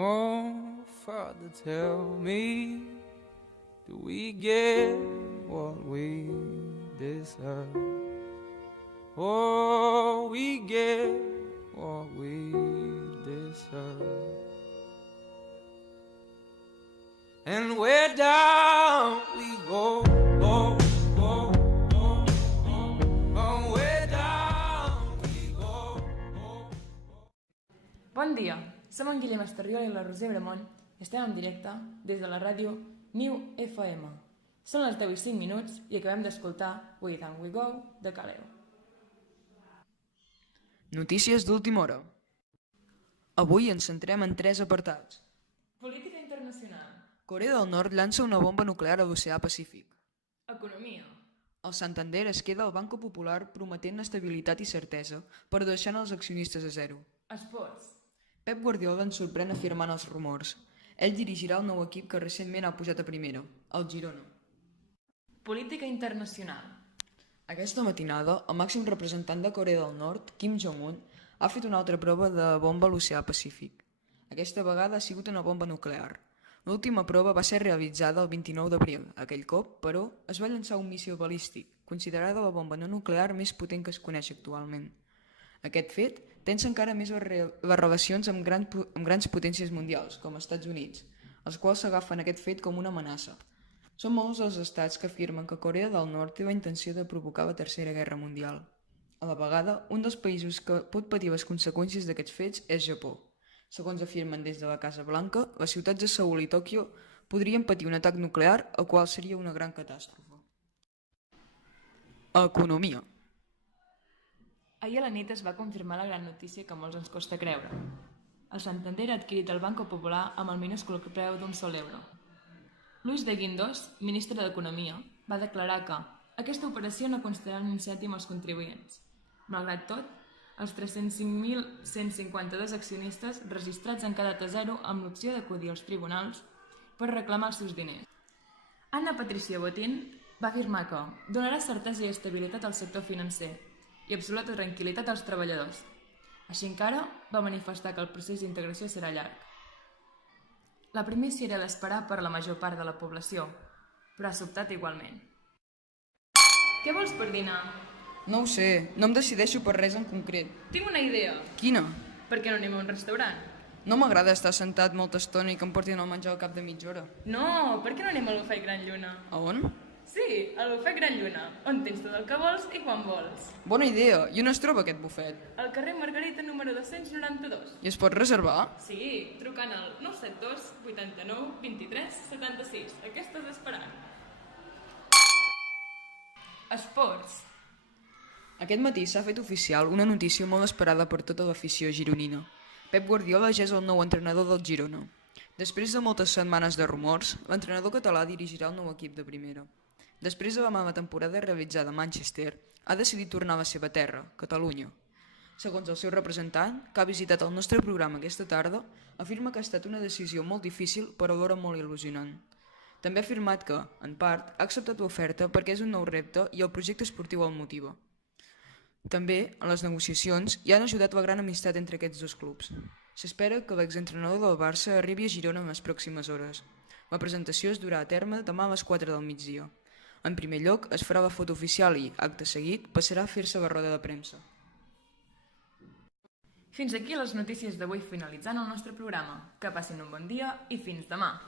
Oh, Father, tell me, do we get what we deserve? Oh, we get what we deserve. And where down we go, oh, oh, oh, oh, oh, where down we go, oh. Bon dia, som en Guillem Estarriol i la Roser Bramont i estem en directe des de la ràdio New FM. Són les 10:05 i acabem d'escoltar Way Down We Go de Kaleo. Notícies d'última hora. Avui ens centrem en 3 apartats. Política internacional. Corea del Nord llança una bomba nuclear a l'oceà Pacífic. Economia. El Santander es queda al Banco Popular prometent estabilitat i certesa, però deixant els accionistes a zero. Esports. Pep Guardiola ens sorprèn afirmant els rumors. Ell dirigirà el nou equip que recentment ha pujat a primera, el Girona. Política internacional. Aquesta matinada, el màxim representant de Corea del Nord, Kim Jong-un, ha fet una altra prova de bomba a l'oceà Pacífic. Aquesta vegada ha sigut una bomba nuclear. L'última prova va ser realitzada el 29 d'abril. Aquell cop, però, es va llançar un míssil balístic, considerada la bomba no nuclear més potent que es coneix actualment. Aquest fet tensa encara més les relacions amb grans potències mundials, com els Estats Units, els quals s'agafen aquest fet com una amenaça. Són molts els estats que afirmen que Corea del Nord té la intenció de provocar la Tercera Guerra Mundial. A la vegada, un dels països que pot patir les conseqüències d'aquests fets és Japó. Segons afirmen des de la Casa Blanca, les ciutats de Seül i Tòquio podrien patir un atac nuclear, el qual seria una gran catàstrofe. Economia. Ahir a la nit es va confirmar la gran notícia que a molts ens costa creure. El Santander ha adquirit el Banco Popular amb el minúscul preu d'un sol euro. Luis de Guindos, ministre d'Economia, va declarar que aquesta operació no constarà en un cèntim als contribuents. Malgrat tot, els 305.152 accionistes registrats han quedat a zero amb l'opció d'acudir als tribunals per reclamar els seus diners. Anna Patricia Botín va afirmar que donarà certesa i estabilitat al sector financer i absoluta tranquil·litat als treballadors. Així encara va manifestar que el procés d'integració serà llarg. La primícia era d'esperar per a la major part de la població, però ha sobtat igualment. Què vols per dinar? No ho sé, no em decideixo per res en concret. Tinc una idea. Quina? Per què no anem a un restaurant? No m'agrada estar sentat molta estona i que em portin el menjar al cap de mitja hora. No, per què no anem al bufet Gran Lluna? A on? Sí, al bufet Gran Lluna, on tens tot el que vols i quan vols. Bona idea! I on es troba aquest bufet? Al carrer Margarita número 292. I es pot reservar? Sí, trucant al 972 89 23 76. Què estàs esperant? Esports. Aquest matí s'ha fet oficial una notícia molt esperada per tota l'afició gironina. Pep Guardiola ja és el nou entrenador del Girona. Després de moltes setmanes de rumors, l'entrenador català dirigirà el nou equip de primera. Després de la mala temporada realitzada a Manchester, ha decidit tornar a la seva terra, Catalunya. Segons el seu representant, que ha visitat el nostre programa aquesta tarda, afirma que ha estat una decisió molt difícil però alhora molt il·lusionant. També ha afirmat que, en part, ha acceptat l'oferta perquè és un nou repte i el projecte esportiu el motiva. També, en les negociacions, hi han ajudat la gran amistat entre aquests dos clubs. S'espera que l'exentrenador del Barça arribi a Girona en les pròximes hores. La presentació es durà a terme demà a les 4 del migdia. En primer lloc, es farà la foto oficial i, acte seguit, passarà a fer-se la roda de premsa. Fins aquí les notícies d'avui finalitzant el nostre programa. Que passin un bon dia i fins demà!